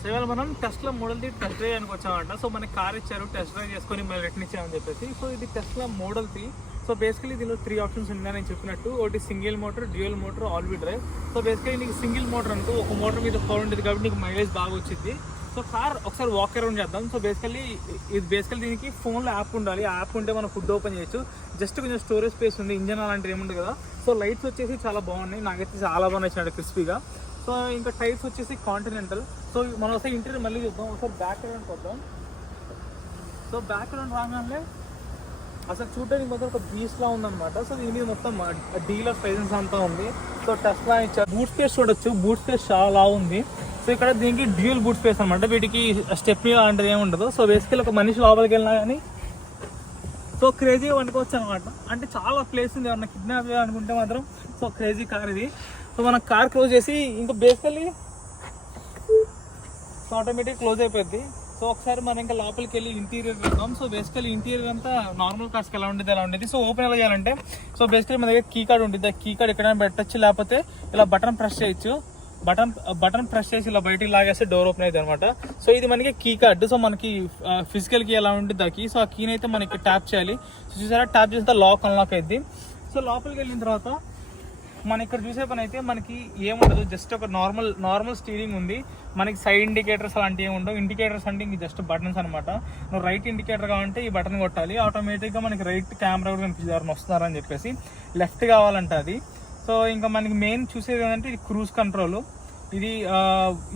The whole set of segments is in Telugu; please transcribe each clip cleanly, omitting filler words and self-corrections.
సో ఇవాళ మనం టెస్లా మోడల్ టెస్ట్ డ్రైవ్ అని వచ్చామంట. సో మనకి కార్ ఇచ్చారు, టెస్ట్ డ్రైవ్ చేసుకొని మళ్ళీ రిటర్న్ ఇచ్చామని చెప్పేసి. సో ఇది టెస్లా మోడల్ 3. సో బేసికలీ దీనిలో 3 ఆప్షన్స్ ఉన్నాయి నేను చెప్పినట్టు. ఒకటి single motor, dual motor, all wheel drive. So basically నీకు సింగిల్ మోటార్ అనుకో, ఒక మోటార్ మీద పవర్ ఉంటుంది కాబట్టి నీకు మైలేజ్ బాగా వచ్చింది. సో కార్ ఒకసారి వాక్ అరౌండ్ చేద్దాం. సో బేసికలీ దీనికి ఫోన్లో యాప్ ఉండాలి. ఆ యాప్ ఉంటే మనం ఫుడ్ ఓపెన్ చేయొచ్చు. జస్ట్ కొంచెం స్టోరేజ్ స్పేస్ ఉంది, ఇంజన్ అలాంటివి ఏముంది కదా. సో లైట్స్ వచ్చేసి చాలా బాగున్నాయి, నాకైతే చాలా బాగా నచ్చినట్టు క్రిస్పీగా. సో ఇంకా టైప్స్ వచ్చేసి కాంటినెంటల్. సో మనం ఒకసారి ఇంటీరియర్ మళ్ళీ చూద్దాం, ఒకసారి బ్యాక్ గ్రౌండ్ వద్దాం. సో బ్యాక్ గ్రౌండ్ రాగానే అసలు చూడడానికి మొత్తం ఒక బీచ్లా ఉందన్నమాట. సో దీని మీద మొత్తం డీలర్ ప్రైజెన్స్ అంతా ఉంది. సో టెస్లా ఇచ్చారు. బూట్ స్పేస్ చూడొచ్చు, బూట్ స్పేస్ చాలా ఉంది. సో ఇక్కడ దీనికి డ్యూయల్ బూట్ స్పేస్ అనమాట, వీటికి స్టెప్నీ అలాంటిది ఏమి ఉండదు. సో బేసికల్ ఒక మనిషి లోపలికి వెళ్ళినా కానీ సో క్రేజీగా వండుకోవచ్చు అనమాట. అంటే చాలా ప్లేస్ ఉంది, ఏమన్నా కిడ్నాప్ చేయాలనుకుంటే మాత్రం. సో క్రేజీ కార్ ఇది. సో మన కార్ క్లోజ్ చేసి ఇంకా బేసికలీ సో ఆటోమేటిక్ క్లోజ్ అయిపోద్ది. సో ఒకసారి మనం ఇంకా లోపలికి వెళ్ళి ఇంటీరియర్ వెళ్తాం. సో బేసికలీ ఇంటీరియర్ అంతా నార్మల్ కార్స్కి ఎలా ఉండేది. సో ఓపెన్ ఎలా చేయాలంటే, సో బేసికలీ మన దగ్గర కీ కార్డ్ ఉంటుంది. కీ కార్డ్ ఎక్కడైనా పెట్టచ్చు, లేకపోతే ఇలా బటన్ ప్రెస్ చేయొచ్చు. బటన్ ప్రెస్ చేసి ఇలా బయటికి లాగేస్తే డోర్ ఓపెన్ అవుతుంది అనమాట. సో ఇది మనకి కీ కార్డ్. సో మనకి ఫిజికల్ కీ ఎలా ఉంటుంది ఆ కీ. సో ఆ కీని అయితే మనకి ట్యాప్ చేయాలి. సో చూసారా, ట్యాప్ చేస్తే లాక్ అన్లాక్ అయింది. సో లోపలికి వెళ్ళిన తర్వాత మన ఇక్కడ చూసే పని అయితే మనకి ఏముండదు, జస్ట్ ఒక నార్మల్ స్టీరింగ్ ఉంది. మనకి సైడ్ ఇండికేటర్స్ అలాంటివి ఏమి ఉండవు. ఇండికేటర్స్ అంటే ఇంక జస్ట్ బటన్స్ అనమాట. నువ్వు రైట్ ఇండికేటర్ కావాలంటే ఈ బటన్ కొట్టాలి, ఆటోమేటిక్గా మనకి రైట్ కెమెరా కూడా కనిపిస్తుంది ఎవరైనా వస్తున్నారని చెప్పేసి. లెఫ్ట్ కావాలంటే అది. సో ఇంకా మనకి మెయిన్ చూసేది ఏంటంటే ఇది క్రూజ్ కంట్రోల్.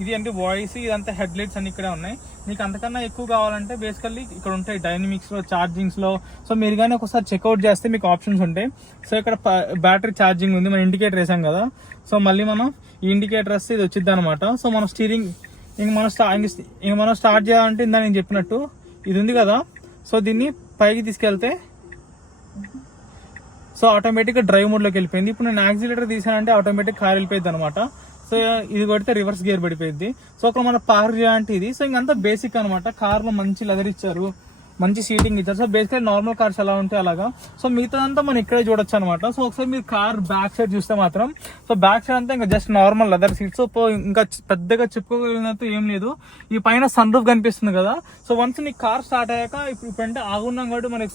ఇది అంటే వాయిస్, ఇదంతా హెడ్ లైట్స్ అన్ని ఇక్కడే ఉన్నాయి. నీకు అంతకన్నా ఎక్కువ కావాలంటే బేసికల్లీ ఇక్కడ ఉంటాయి డైనమిక్స్లో, ఛార్జింగ్స్లో. సో మీరు కానీ ఒకసారి చెక్అవుట్ చేస్తే మీకు ఆప్షన్స్ ఉంటాయి. సో ఇక్కడ బ్యాటరీ ఛార్జింగ్ ఉంది, మనం ఇండికేటర్ వేసాం కదా. సో మళ్ళీ మనం ఈ ఇండికేటర్ వస్తే ఇది వచ్చింది అనమాట. సో మన స్టీరింగ్ ఇంక మనం స్టార్ట్ చేయాలంటే ఇందా నేను చెప్పినట్టు ఇది ఉంది కదా. సో దీన్ని పైకి తీసుకెళ్తే సో ఆటోమేటిక్గా డ్రైవ్ మోడ్లోకి వెళ్ళిపోయింది. ఇప్పుడు నేను యాక్సిలేటర్ తీసానంటే ఆటోమేటిక్ కార్ వెళ్ళిపోయింది అనమాట. సో ఇది కొడితే రివర్స్ గేర్ పడిపోయింది. సో అక్కడ మన పార్క్ చేయాలంటే ఇది. సో ఇంకంతా బేసిక్ అనమాట. కార్లో మంచి లెదర్ ఇచ్చారు, మంచి సీటింగ్ ఇచ్చారు. సో బేసిక్గా నార్మల్ కార్స్ ఎలా ఉంటాయి అలాగా. సో మిగతాదంతా మనం ఇక్కడే చూడొచ్చు అనమాట. సో ఒకసారి మీరు కార్ బ్యాక్ సైడ్ చూస్తే మాత్రం, సో బ్యాక్ సైడ్ అంతా ఇంకా just normal leather seats. So ఇంకా పెద్దగా చెప్పుకోగలిగినట్టు ఏం లేదు. ఈ పైన సన్ రూఫ్ కనిపిస్తుంది కదా. సో వన్స్ నీ కార్ స్టార్ట్ అయ్యాక ఇప్పుడు అంటే ఆగున్నాం కాబట్టి మనకి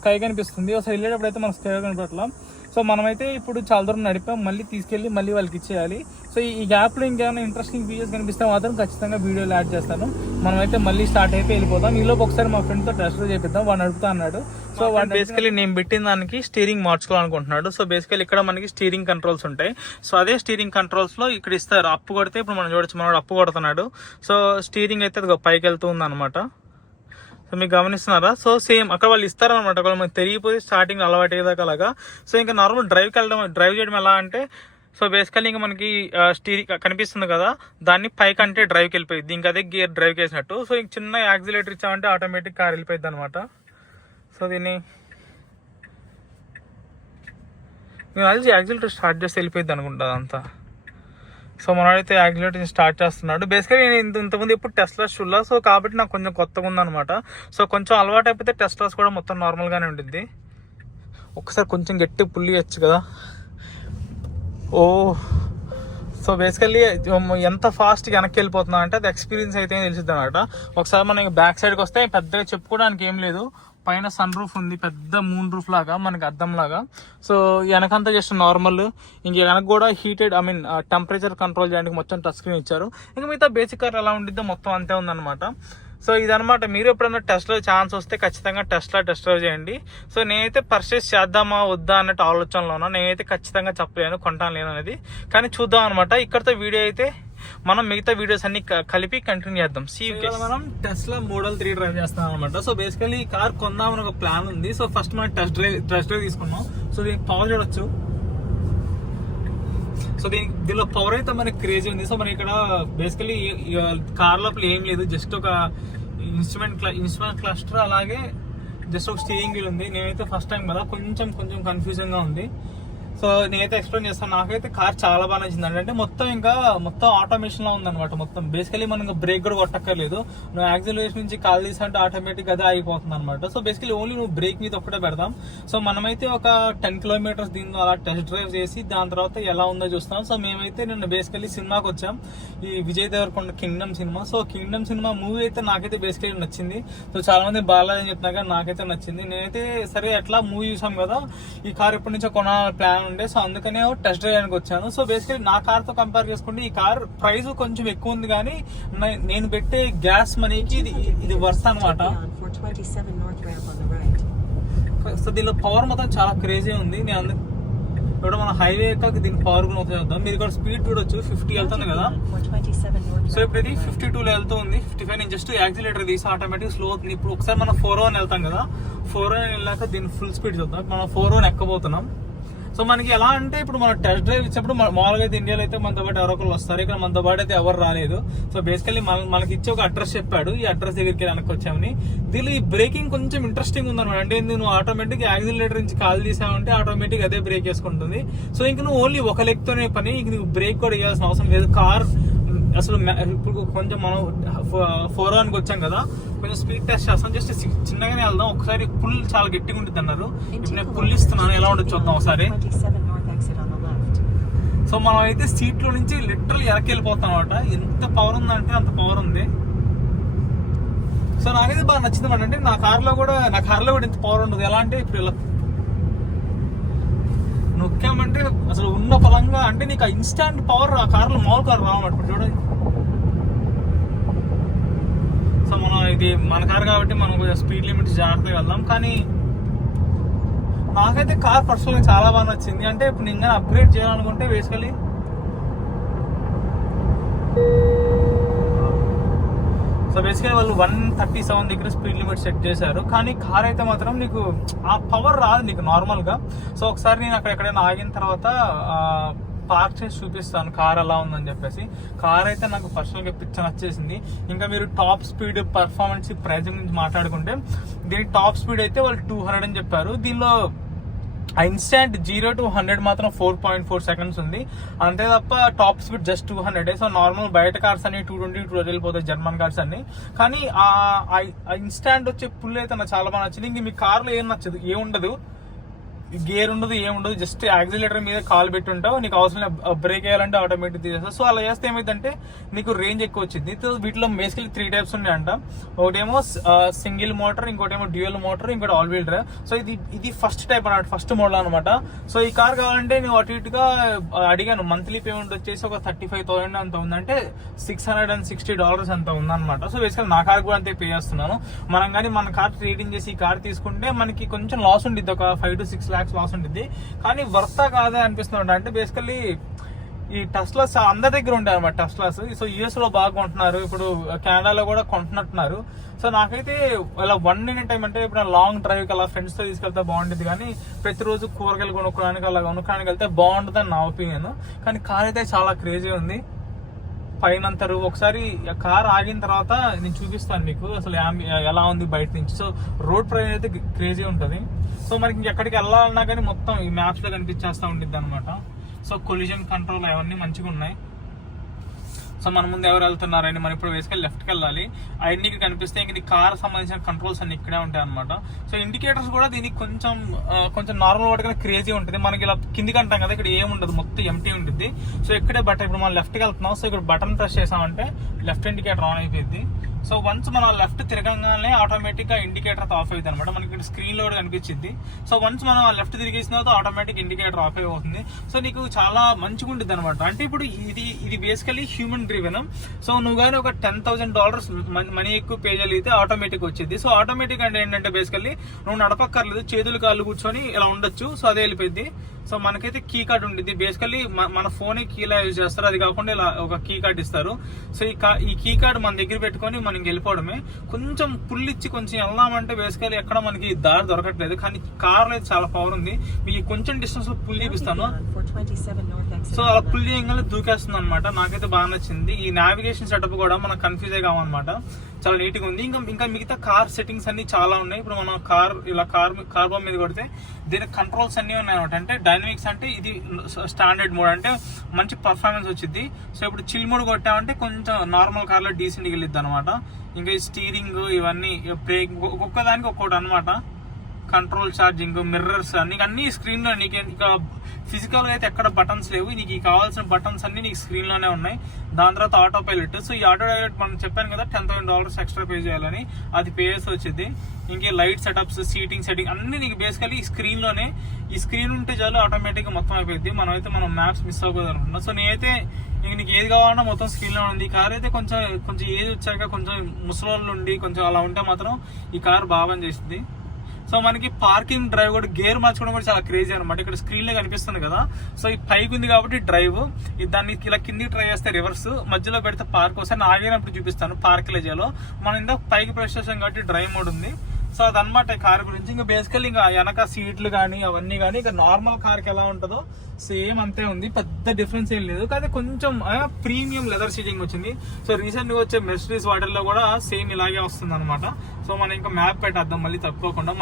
స్కై కనిపిస్తుంది. ఒకసారి వెళ్ళేటప్పుడు అయితే మనకు స్కై కనిపెట్టాం. సో మనమైతే ఇప్పుడు చాలా దూరం నడిపాం, మళ్ళీ తీసుకెళ్ళి మళ్ళీ వాళ్ళకి ఇచ్చేయాలి. సో ఈ గ్యాప్లో ఇంకేమైనా ఇంట్రెస్టింగ్ వీడియోస్ కనిపిస్తే మాత్రం ఖచ్చితంగా వీడియోలు యాడ్ చేస్తాను. మనమైతే మళ్ళీ స్టార్ట్ అయితే వెళ్ళిపోతాం. ఈలోపు ఒకసారి మా ఫ్రెండ్తో టెస్ట్ చేపిద్దాం, వాడు నడుపుతా అన్నాడు. సో వాడు బేసికలీ నేను పెట్టిన దానికి స్టీరింగ్ మార్చుకోవాలనుకుంటున్నాడు. సో బేసికలీ ఇక్కడ మనకి స్టీరింగ్ కంట్రోల్స్ ఉంటాయి. సో అదే స్టీరింగ్ కంట్రోల్స్లో ఇక్కడ ఇస్తారు. అప్పు కొడితే ఇప్పుడు మనం చూడొచ్చు, మనోడు అప్పు కొడుతున్నాడు. సో స్టీరింగ్ అయితే పైకి వెళ్తూ ఉందన్నమాట. సో మీకు గమనిస్తున్నారా. సో సేమ్ అక్కడ వాళ్ళు ఇస్తారనమాట. ఒకవేళ మనకు తెలియపోయి స్టార్టింగ్ అలవాటు అయ్యేదాకా అలాగా. సో ఇంకా నార్మల్ డ్రైవ్ చేయడం ఎలా అంటే, సో బేసికల్లీ ఇంకా మనకి స్టీరింగ్ కనిపిస్తుంది కదా, దాన్ని పైకి అంటే డ్రైవ్కి వెళ్ళిపోయింది. ఇంకా అదే గేర్ డ్రైవ్కి వేసినట్టు. సో ఇంక చిన్న యాక్సిలేటర్ ఇచ్చామంటే ఆటోమేటిక్ కార్ వెళ్ళిపోయింది అనమాట. సో దీన్ని నేను యాక్సిలేటర్ స్టార్ట్ చేస్తే వెళ్ళిపోయింది అనుకుంటా అంతా. సో మనోడైతే యాక్సిలేటర్ స్టార్ట్ చేస్తున్నాడు. బేసిక్గా నేను ఇంతకుముందు ఎప్పుడు టెస్లాస్ చూడలా. సో కాబట్టి నాకు కొంచెం కొత్తగా ఉందన్నమాట. సో కొంచెం అలవాటు అయిపోతే టెస్లాస్ కూడా మొత్తం నార్మల్గానే ఉంటుంది. ఒకసారి కొంచెం గట్టి పుల్లి ఇవ్వచ్చు కదా. ఓ సో బేసికల్లీ ఎంత ఫాస్ట్గా వెనక్కి వెళ్ళిపోతున్నా అంటే అది ఎక్స్పీరియన్స్ అయితే తెలిసిద్ది అనమాట. ఒకసారి మనం బ్యాక్ సైడ్కి వస్తే పెద్దగా చెప్పుకోవడానికి ఏం లేదు. పైన సన్ రూఫ్ ఉంది, పెద్ద మూన్ రూఫ్ లాగా మనకి అద్దం లాగా. సో వెనకంతా జస్ట్ నార్మల్. ఇంక వెనక కూడా హీటెడ్ టెంపరేచర్ కంట్రోల్ చేయడానికి మొత్తం టచ్ స్క్రీన్ ఇచ్చారు. ఇంకా మిగతా బేసిక్ కార్ ఎలా ఉండిద్దో మొత్తం అంతే ఉందన్నమాట. సో ఇదనమాట. మీరు ఎప్పుడైనా టెస్ట్లో ఛాన్స్ వస్తే ఖచ్చితంగా టెస్ట్ డ్రైవ్ చేయండి. సో నేనైతే పర్చేస్ చేద్దామా వద్దా అన్నట్టు ఆలోచనలో ఉన్నా. నేనైతే ఖచ్చితంగా చెప్పలేను కొంటాను లేను అనేది, కానీ చూద్దాం అనమాట. ఇక్కడతో వీడియో అయితే మనం మిగతా వీడియోస్ అన్ని కలిపి కంటిన్యూ చేద్దాం. మనం టెస్లా మోడల్ 3 డ్రైవ్ చేస్తాం అనమాట. సో బేసికలీ ఈ కార్ కొందామని ఒక ప్లాన్ ఉంది. సో ఫస్ట్ మనం టెస్ట్ డ్రైవ్ తీసుకున్నాం. సో దీనికి పవర్ చూడొచ్చు. సో దీనిలో పవర్ అయితే మనకి క్రేజీ ఉంది. సో మనకి ఇక్కడ బేసికలీ కార్ లోపల ఏం లేదు, జస్ట్ ఒక ఇన్స్ట్రుమెంట్ క్లస్టర్, అలాగే జస్ట్ ఒక స్టీరింగ్ వీల్ ఉంది. నేనైతే ఫస్ట్ టైం కదా, కొంచెం కన్ఫ్యూజన్ గా ఉంది. సో నేనైతే ఎక్స్ప్లెయిన్ చేస్తాను. నాకైతే కార్ చాలా బాగా నచ్చింది. అంటే మొత్తం ఆటోమేషన్ లో ఉందన్నమాట. మొత్తం బేసికలీ మనం బ్రేక్ కూడా కొట్టక్కర్లేదు. నువ్వు యాక్సిలరేషన్ నుంచి కాల్ తీసంటే ఆటోమేటిక్ అదే అయిపోతుంది అనమాట. సో బేసికలీ ఓన్లీ నువ్వు బ్రేక్ మీద ఒక్కటే పెడదాం. సో మనమైతే ఒక 10 కిలోమీటర్స్ దీన్ని అలా టెస్ట్ డ్రైవ్ చేసి దాని తర్వాత ఎలా ఉందో చూస్తాం. సో మేమైతే నిన్న బేసికలీ సినిమాకి వచ్చాం, ఈ విజయ్ దేవరకొండ కింగ్డమ్ సినిమా. సో కింగ్డమ్ సినిమా మూవీ అయితే నాకైతే బేసికలీ నచ్చింది. సో చాలా మంది బాగాలేదని చెప్తున్నా కానీ నాకైతే నచ్చింది. నేనైతే సరే ఎట్లా మూవీ చూసాం కదా, ఈ కార్ ఎప్పటి నుంచో కొనాలని ప్లాన్ ఉండే. సో అందుకనే టెస్ట్ డ్రైవ్ చేయడానికి వచ్చాను. సో బేసికలీ నా కార్ తో కంపేర్ చేసుకుంటే ఈ కార్ ప్రైస్ కొంచెం ఎక్కువ ఉంది, కానీ నేను పెట్టే గ్యాస్ మనీకి ఇది వర్త్ అనమాట. సో దీనిలో పవర్ మొత్తం చాలా క్రేజీ ఉంది. నేను ఇప్పుడు మన హైవే ఎక్కాక దీనికి పవర్ కూడా చూద్దాం. మీరు ఇక్కడ స్పీడ్ చూడొచ్చు, 50 వెళ్తుంది కదా. సో ఇప్పుడు ఇది 52లో వెళ్తూ ఉంది. 55 నేను జస్ట్ యాక్సిలేటర్ తీసి ఆటోమేటిక్ స్లో అవుతుంది. ఇప్పుడు ఒకసారి మనం 401 వెళ్తాం కదా, 401 వెళ్ళాక దీని ఫుల్ స్పీడ్ చూద్దాం. మనం 401 ఎక్కబోతున్నాం. సో మనకి ఎలా అంటే ఇప్పుడు మనం టెస్ట్ డ్రైవ్ ఇచ్చినప్పుడు మామూలుగా అయితే ఇండియాలో అయితే మనతో పాటు ఎవరో ఒకరు వస్తారు, ఇక్కడ మనతో పాటు అయితే ఎవరు రాలేదు. సో బేసికలీ మనకి ఇచ్చి ఒక అడ్రస్ చెప్పాడు, ఈ అడ్రస్ దగ్గరికి వెనక్కి వచ్చామని. దీనిలో ఈ బ్రేకింగ్ కొంచెం ఇంట్రెస్టింగ్ ఉందన్నమాట. అంటే నువ్వు ఆటోమేటిక్ యాక్సిలేటర్ నుంచి కాల్ తీసావంటే ఆటోమేటిక్ అదే బ్రేక్ వేసుకుంటుంది. సో ఇంక నువ్వు ఓన్లీ ఒక లెగ్తోనే పని, ఇంక నువ్వు బ్రేక్ కూడా వేయాల్సిన అవసరం లేదు. కార్ అసలు ఇప్పుడు కొంచెం మనం 401 వచ్చాం కదా, కొంచెం స్పీడ్ టెస్ట్ చేస్తాం, జస్ట్ చిన్నగానే వెళ్దాం. ఒకసారి పుల్ చాలా గట్టిగా ఉంటుంది అన్నారు. ఇప్పుడు నేను పుల్ ఇస్తున్నాను, ఎలా ఉండదు చూద్దాం ఒకసారి. సో మనం అయితే సీట్ లో నుంచి లిటరల్ ఎరకి వెళ్ళిపోతాం అనమాట. ఎంత పవర్ ఉందంటే అంత పవర్ ఉంది. సో నాకైతే బాగా నచ్చింది అనమాట. అంటే నా కార్లో కూడా ఇంత పవర్ ఉండదు. ఎలా అంటే ఇప్పుడు ఇలా నొక్కామంటే అసలు ఉన్న ఫలంగా అంటే నీకు ఆ ఇన్స్టాంట్ పవర్ ఆ కార్లో మామూలు కార్ రావన్నమాట. ఇప్పుడు చూడండి. సో మనం ఇది మన కార్ కాబట్టి మనం కొంచెం స్పీడ్ లిమిట్ జాగ్రత్తగా వెళ్దాం. కానీ నాకైతే కార్ పర్సనల్గా చాలా బాగా నచ్చింది. అంటే ఇప్పుడు నేను అప్గ్రేడ్ చేయాలనుకుంటే బేసికలీ వాళ్ళు 137 దగ్గర స్పీడ్ లిమిట్ సెట్ చేశారు. కానీ కార్ అయితే మాత్రం నీకు ఆ పవర్ రాదు నీకు నార్మల్ గా. సో ఒకసారి నేను అక్కడ ఎక్కడైనా ఆగిన తర్వాత పార్క్ చేసి చూపిస్తాను కార్ ఎలా ఉందని చెప్పేసి. కార్ అయితే నాకు పర్సనల్ గా పిచ్చ నచ్చేసింది. ఇంకా మీరు టాప్ స్పీడ్ పర్ఫార్మెన్స్ ప్రైజింగ్ నుంచి మాట్లాడుకుంటే దీని టాప్ స్పీడ్ అయితే వాళ్ళు 200 అని చెప్పారు. దీనిలో ఆ ఇన్స్టాంట్ 0 to 100 మాత్రం 4.4 సెకండ్స్ ఉంది, అంతే తప్ప top speed just 200. So normal బయట కార్స్ అన్ని 220 వెళ్ళిపోతాయి, జర్మన్ కార్స్ అన్ని. కానీ ఆ ఇన్స్టాంట్ వచ్చే పుల్ అయితే నాకు చాలా బాగా నచ్చింది. ఇంక మీ కార్లో ఏం నచ్చదు, ఏముండదు, గేర్ ఉండదు, ఏముండదు, జస్ట్ యాక్సిలేటర్ మీద కాల్ పెట్టి ఉంటావు. నీకు అవసరం బ్రేక్ వేయాలంటే ఆటోమేటిక్ తీసేస్తావు. సో అలా చేస్తే ఏమైందంటే నీకు రేంజ్ ఎక్కువ వచ్చింది. వీటిలో బేసికలీ 3 టైప్స్ ఉన్నాయంట. ఒకటేమో సింగిల్ మోటార్, ఇంకోటేమో డ్యూయల్ మోటార్, ఇంకోటి ఆల్ వీల్ డ్రైవ్. సో ఇది ఫస్ట్ టైప్ అన్నమాట, ఫస్ట్ మోడల్ అనమాట. సో ఈ కార్ కావాలంటే నేను అటు ఇటుగా అడిగాను. మంత్లీ పేమెంట్ వచ్చేసి ఒక 35,000 అంత ఉందంటే $660 అంత ఉందన్నమాట. సో బేసికల్ నా కార్ కూడా అంతే పే చేస్తున్నాను. మనం కానీ మన కార్ ట్రేడింగ్ చేసి ఈ కార్ తీసుకుంటే మనకి కొంచెం లాస్ ఉండిద్ది, ఒక 5 to 6 lakhs లాస్ ఉంటుంది. కానీ వర్తా కాదా అనిపిస్తుంది. అంటే బేసికల్లీ ఈ టెస్లాస్ అందరి దగ్గర ఉంటాయి అనమాట టెస్లాస్. సో యూఎస్ లో బాగా కొంటున్నారు, ఇప్పుడు కెనడాలో కూడా కొంటున్నట్టున్నారు. సో నాకైతే ఇలా 1 minute టైం అంటే ఇప్పుడు లాంగ్ డ్రైవ్కి అలా ఫ్రెండ్స్ తో తీసుకెళ్తే బాగుంటుంది. కానీ ప్రతిరోజు కూరగాయలు కొనుక్కోవడానికి అలా కొనుక్కోడానికి వెళ్తే బాగుంటుంది అని నా ఒపీనియన్. కానీ కార్ అయితే చాలా క్రేజీ ఉంది. పైనంతరు ఒకసారి కార్ ఆగిన తర్వాత నేను చూపిస్తాను మీకు అసలు ఎలా ఉంది బయట నుంచి. సో రోడ్ డ్రైవ్ అయితే క్రేజీ ఉంటుంది. సో మనకి ఎక్కడికి వెళ్ళాలన్నా కానీ మొత్తం ఈ మ్యాప్స్ లో కనిపించేస్తూ ఉంటుంది అనమాట. సో కొలిజన్ కంట్రోల్ అవన్నీ మంచిగా ఉన్నాయి. సో మన ముందు ఎవరు వెళ్తున్నారని మనం ఇప్పుడు వేసుకెళ్ళి లెఫ్ట్కి వెళ్ళాలి. అవన్నీ కనిపిస్తే ఇంక కార్ సంబంధించిన కంట్రోల్స్ అన్ని ఇక్కడే ఉంటాయి అనమాట. సో ఇండికేటర్స్ కూడా దీనికి కొంచెం నార్మల్ వాటికన్నా క్రేజీ ఉంటుంది. మనకి ఇలా కిందికి అంటాం కదా, ఇక్కడ ఏముండదు, మొత్తం ఎంటీ ఉంటుంది. సో ఇక్కడే బటన్, ఇప్పుడు మనం లెఫ్ట్కి వెళ్తున్నాం. సో ఇక్కడ బటన్ ప్రెస్ చేసామంటే లెఫ్ట్ ఇండికేటర్ ఆన్ అయిపోయింది. సో వన్స్ మనం లెఫ్ట్ తిరగంగానే ఆటోమేటిక్ గా ఇండికేటర్ ఆఫ్ అవుతుంది అనమాట. మనకి ఇక్కడ స్క్రీన్ లో కనిపించింది. సో వన్స్ మనం లెఫ్ట్ తిరిగేసిన తర్వాత ఆటోమేటిక్ ఇండికేటర్ ఆఫ్ అయిపోతుంది. సో నీకు చాలా మంచిగా ఉంటుంది అనమాట. అంటే ఇప్పుడు ఇది బేసికలీ హ్యూమన్ డ్రివెన్. సో నువ్వు కానీ ఒక $10,000 మనీ ఎక్కువ పే చేయగలిగితే ఆటోమేటిక్ వచ్చింది. సో ఆటోమేటిక్ అంటే ఏంటంటే బేసికల్లీ నువ్వు నడపక్కర్లేదు, చేతులు కాళ్ళు కూర్చొని ఇలా ఉండొచ్చు. సో అదే వెళ్ళిపోయింది. సో మనకైతే కీ కార్డ్ ఉంటుంది. బేసికల్లీ మన ఫోన్ కీలా యూజ్ చేస్తారు, అది కాకుండా ఇలా ఒక కీ కార్డ్ ఇస్తారు. సో ఈ కీ కార్డ్ మన దగ్గర పెట్టుకొని మనం వెళ్ళిపోవడమే. కొంచెం పుల్ ఇచ్చి కొంచెం వెళ్దామంటే బేసికల్లీ ఎక్కడ మనకి దారి దొరకట్లేదు. కానీ కార్ అయితే చాలా పవర్ ఉంది. మీకు కొంచెం డిస్టెన్స్ లో పుల్ చూపిస్తాను. సో అలా పుల్ చేయగానే దూకేస్తుంది అనమాట. నాకైతే బాగా నచ్చింది. ఈ నావిగేషన్ సెటప్ కూడా మనం కన్ఫ్యూజ్ కావన్నమాట, చాలా నీట్ గా ఉంది. ఇంకా మిగతా కార్ సెట్టింగ్స్ అన్ని చాలా ఉన్నాయి. ఇప్పుడు మనం కార్ బొమ్మ మీద కొడితే దీనికి కంట్రోల్స్ అన్ని ఉన్నాయి అనమాట. అంటే డైనమిక్స్ అంటే ఇది స్టాండర్డ్ మోడ్, అంటే మంచి పర్ఫార్మెన్స్ వచ్చింది. సో ఇప్పుడు చిల్ మోడ్ కొట్టామంటే కొంచెం నార్మల్ కార్లో డీసెంట్గా వెళ్ళిద్ది అనమాట. ఇంకా ఈ స్టీరింగ్ ఇవన్నీ బ్రేక్ ఒక్కొక్కదానికి ఒక్కొక్కటి అనమాట. కంట్రోల్ ఛార్జింగ్, మిర్రర్స్ అన్ని స్క్రీన్ లో. నీకు ఇంకా ఫిజికల్ గా అయితే ఎక్కడ బటన్స్ లేవు, నీకు కావాల్సిన బటన్స్ అన్ని నీకు స్క్రీన్ లోనే ఉన్నాయి. దాని తర్వాత ఆటో పైలట్. సో ఈ ఆటో పైలట్ మనం చెప్పాను కదా $10,000 ఎక్స్ట్రా పే చేయాలని, అది పే చేసి వచ్చింది. ఇంకే లైట్ సెటప్స్, సెట్టింగ్ అన్ని నీకు బేసికలీ ఈ స్క్రీన్ లోనే. ఈ స్క్రీన్ ఉంటే చాలు ఆటోమేటిక్ గా మొత్తం అయిపోయింది. మనమైతే మనం మ్యాప్స్ మిస్ అవ్వకూడదు అనుకుంటున్నాం. సో నేనైతే నీకు ఏది కావాలన్నా మొత్తం స్క్రీన్ లో ఉంది. ఈ కార్ అయితే కొంచెం ఏజ్ వచ్చాక కొంచెం ముసలోళ్ళు ఉండి కొంచెం అలా ఉంటే మాత్రం ఈ కార్ బాగా పనిచేస్తుంది. సో మనకి పార్కింగ్ డ్రైవ్ కూడా గేర్ మార్చుకోవడం కూడా చాలా క్రేజీ అనమాట. ఇక్కడ స్క్రీన్ లో కనిపిస్తుంది కదా. సో ఈ పైకి ఉంది కాబట్టి డ్రైవ్, దాన్ని ఇలా కిందికి ట్రై చేస్తే రివర్స్, మధ్యలో పెడితే పార్క్. ఒకసారి ఆగినప్పుడు చూపిస్తాను పార్క్ లేజాలో. మనం ఇందాక పైకి ప్రెస్ చేసాం కాబట్టి డ్రైవ్ మోడ్ ఉంది. సో అదనమాట కార్ గురించి. ఇంకా బేసికల్లీ ఇంకా వెనక సీట్లు కానీ అవన్నీ కానీ ఇంకా నార్మల్ కార్కి ఎలా ఉంటుందో సేమ్ అంతే ఉంది, పెద్ద డిఫరెన్స్ ఏం లేదు. కానీ కొంచెం ప్రీమియం లెదర్ సీటింగ్ వచ్చింది. సో రీసెంట్ గా వచ్చే మెర్సిడీస్ వాటిల్లో కూడా సేమ్ ఇలాగే వస్తుంది అనమాట. సో మనం ఇంకా మ్యాప్ పెట్టేద్దాం మళ్ళీ తప్పకుండా.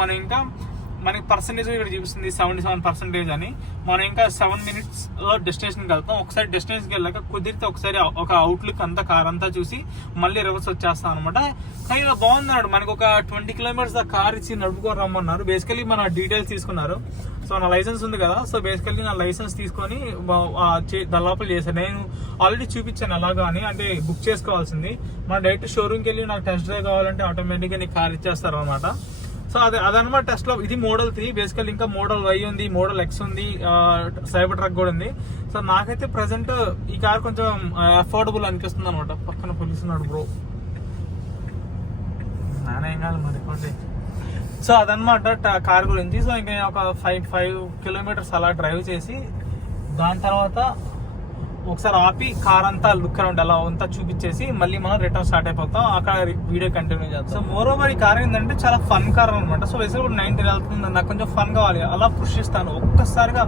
మనకి పర్సెంటేజ్ ఇక్కడ చూపిస్తుంది 77% అని. మనం ఇంకా 7 minutes లో డెస్టినేషన్కి వెళ్తాం. ఒకసారి డెస్టినేషన్కి వెళ్ళాక కుదిరితే ఒకసారి ఒక అవుట్లుక్ అంతా కార్ అంతా చూసి మళ్ళీ రివర్స్ వచ్చేస్తాం అనమాట. కానీ ఇలా బాగున్నాడు. మనకు ఒక 20 kilometers కార్ ఇచ్చి నడుపుకొని రమ్మన్నారు. బేసికలీ మన డీటెయిల్స్ తీసుకున్నారు. సో నా లైసెన్స్ ఉంది కదా. సో బేసికల్లీ నా లైసెన్స్ తీసుకొని దాని లోపల చేశాను. నేను ఆల్రెడీ చూపించాను అలాగా అని, అంటే బుక్ చేసుకోవాల్సింది. మన డైరెక్ట్ షోరూమ్కి వెళ్ళి నాకు టెస్ట్ డ్రైవ్ కావాలంటే ఆటోమేటిక్గా నీకు కార్ ఇచ్చేస్తారు అనమాట. సో అదనమాట టెస్ట్ లో. ఇది మోడల్ 3. బేసికల్ ఇంకా మోడల్ Y ఉంది, మోడల్ X ఉంది, సైబర్ ట్రక్ కూడా ఉంది. సో నాకైతే ప్రెసెంట్ ఈ కార్ కొంచెం అఫోర్డబుల్ అనిపిస్తుంది అనమాట. పక్కన పిలుస్తున్నాడు బ్రో, నానేం కాదు మరి. సో అదనమాట కార్ గురించి. సో ఇంకా ఒక 5 kilometers అలా డ్రైవ్ చేసి దాని తర్వాత ఒకసారి ఆపి కార్ అంతా లుక్ అరౌండ్ అలా అంతా చూపించేసి మళ్ళీ మనం రిటర్న్ స్టార్ట్ అయిపోతాం. అక్కడ వీడియో కంటిన్యూ చేస్తాం. సో మోర్ ఓవర్ ఈ కార్ ఏంటంటే చాలా ఫన్ కార్ అనమాట. సో బేసిక్గా 90 వెళ్తుంది, నాకు కొంచెం ఫన్ కావాలి, అలా పుష్ చేస్తాను. ఒక్కసారిగా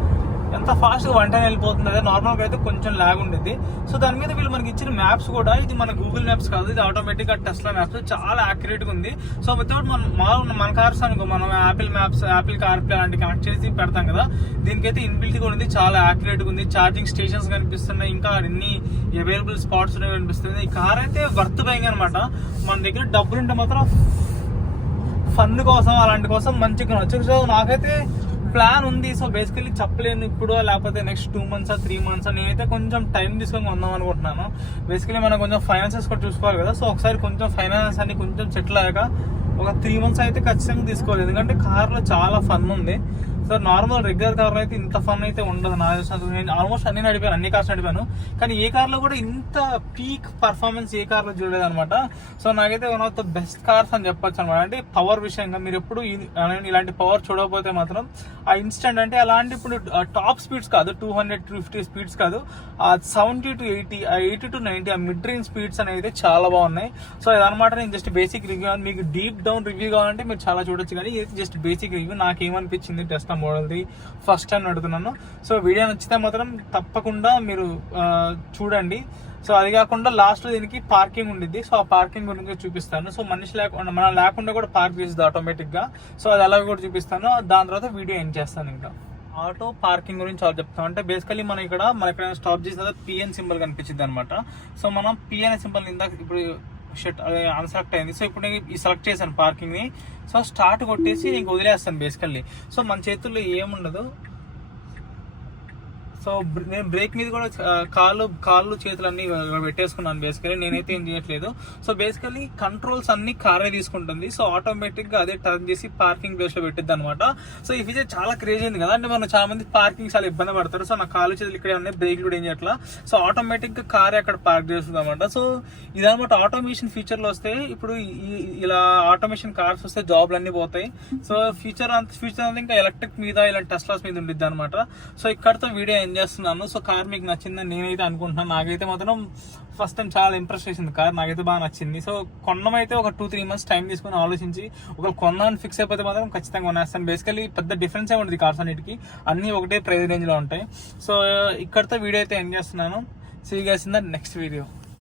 ఎంత ఫాస్ట్గా 110 వెళ్ళిపోతుంది. అదే నార్మల్గా అయితే కొంచెం ల్యాగ్ ఉండేది. సో దాని మీద వీళ్ళు మనకి ఇచ్చిన మ్యాప్స్ కూడా, ఇది మన గూగుల్ మ్యాప్స్ కాదు, ఇది ఆటోమేటిక్గా టెస్లా మ్యాప్స్, చాలా యాక్యురేట్గా ఉంది. సో వితౌట్ మన కార్స్ అనుకో మనం Apple maps, Apple car play లాంటి కనెక్ట్ చేసి పెడతాం కదా, దీనికైతే ఇన్బిల్ట్ కూడా ఉంది, చాలా యాక్యురేట్గా ఉంది. ఛార్జింగ్ స్టేషన్స్ కనిపిస్తున్నాయి, ఇంకా అన్ని అవైలబుల్ స్పాట్స్ కనిపిస్తుంది. ఈ కార్ అయితే వర్త్ బయింగ్ అనమాట. మన దగ్గర డబ్బులు ఉంటే మాత్రం ఫన్ కోసం అలాంటి కోసం మంచిగా నచ్చు. సో నాకైతే ప్లాన్ ఉంది. సో బేసికలీ చెప్పలేను ఇప్పుడు, లేకపోతే నెక్స్ట్ 2 months 3 months. నేనైతే కొంచెం టైం తీసుకొని కొందాం అనుకుంటున్నాను. బేసికలీ మనం కొంచెం ఫైనాన్సెస్ కూడా చూసుకోవాలి కదా. సో ఒకసారి కొంచెం ఫైనాన్స్ అన్ని కొంచెం సెటిల్ అయ్యాక ఒక 3 months అయితే ఖచ్చితంగా తీసుకోవాలి. ఎందుకంటే కార్లో చాలా ఫన్ ఉంది. సో నార్మల్ రెగ్యులర్ కార్లో అయితే ఇంత ఫన్ అయితే ఉండదు. నేను ఆల్మోస్ట్ అన్ని నడిపాను, అన్ని కార్స్ నడిపాను, కానీ ఏ కార్లో కూడా ఇంత పీక్ పర్ఫార్మెన్స్ ఏ కార్లో చూడలేదు అనమాట. సో నాకైతే one of the best cars అని చెప్పొచ్చు అనమాట. అంటే పవర్ విషయంగా మీరు ఎప్పుడు ఇలాంటి పవర్ చూడకపోతే మాత్రం ఆ ఇన్స్టెంట్, అంటే అలాంటి ఇప్పుడు టాప్ స్పీడ్స్ కాదు, 200-250 స్పీడ్స్ కాదు, ఆ 70-80, 80-90 ఆ మిడ్ రేంజ్ స్పీడ్స్ అనేది చాలా బాగున్నాయి. సో ఇదనమాట నేను జస్ట్ బేసిక్ రివ్యూ. మీకు డీప్ డౌన్ రివ్యూ కావాలంటే మీరు చాలా చూడొచ్చు, కానీ ఇది జస్ట్ బేసిక్ రివ్యూ. నాకేమనిపించింది టెస్లా మోడల్ది ఫస్ట్ టైం అడుగుతున్నాను. సో వీడియో నచ్చితే మాత్రం తప్పకుండా మీరు చూడండి. సో అది కాకుండా లాస్ట్ లో దీనికి పార్కింగ్ ఉండిద్ది. సో ఆ పార్కింగ్ గురించి చూపిస్తాను. సో మనం లేకుండా కూడా పార్క్ చేస్తుంది ఆటోమేటిక్ గా. సో అది అలాగే కూడా చూపిస్తాను. దాని తర్వాత వీడియో ఎండ్ చేస్తాను. ఇంకా ఆటో పార్కింగ్ గురించి చాలా చెప్తాం. అంటే బేసికలీ మనం ఎక్కడైనా స్టాప్ చేసిన తర్వాత PN సింబల్ కనిపించింది అనమాట. సో మనం PN సింబల్ ఇందాక ఇప్పుడు అది అన్సెలెక్ట్ అయింది. సో ఇప్పుడు నేను ఈ సెలెక్ట్ చేశాను పార్కింగ్ ని. సో స్టార్ట్ కొట్టేసి ఇంక వదిలేస్తాను బేసికల్లీ. సో మన చేతుల్లో ఏముండదు. సో నేను బ్రేక్ మీద కూడా కాళ్ళు చేతులు అన్ని పెట్టేసుకున్నాను. బేసికలీ నేనైతే ఏం చేయట్లేదు. సో బేసికలీ కంట్రోల్స్ అన్ని కారే తీసుకుంటుంది. సో ఆటోమేటిక్ గా అదే టర్న్ చేసి పార్కింగ్ ప్లేస్ లో పెట్టిద్ది అనమాట. సో ఈ ఫీచర్ చాలా క్రేజీ ఉంది కదా. అంటే మనం చాలా మంది పార్కింగ్ చాలా ఇబ్బంది పడతారు. సో నా కాళ్ళు చేతులు ఇక్కడే ఉన్నాయి, బ్రేక్ కూడా ఏం చేయట్లా. సో ఆటోమేటిక్ గా కారే అక్కడ పార్క్ చేస్తుంది అనమాట. సో ఇదనమాట ఆటోమేషన్ ఫీచర్ లో వస్తే. ఇప్పుడు ఇలా ఆటోమేషన్ కార్స్ వస్తే జాబ్లు అన్ని పోతాయి. సో ఫ్యూచర్ అంతా ఇంకా ఎలక్ట్రిక్ మీద ఇలాంటి టెస్లాస్ మీద ఉండిద్ది అనమాట. సో ఇక్కడతో వీడియో చేస్తున్నాను. సో కార్ మీకు నచ్చిందని నేనైతే అనుకుంటున్నాను. నాకైతే మాత్రం ఫస్ట్ టైం చాలా ఇంప్రెస్ చేసింది కార్, నాకైతే బాగా నచ్చింది. సో కొన్నమైతే ఒక 2-3 months టైం తీసుకుని ఆలోచించి ఒకవేళ కొన్నాను ఫిక్స్ అయిపోతే మాత్రం ఖచ్చితంగా కొనేస్తాను. బేసికలీ పెద్ద డిఫరెన్స్ ఏ ఉంటుంది కార్స్ అన్నిటికీ, అన్ని ఒకటే ప్రైస్ రేంజ్ లో ఉంటాయి. సో ఇక్కడతో వీడియో అయితే ఎండ్ చేస్తున్నాను. See you guys in the next video.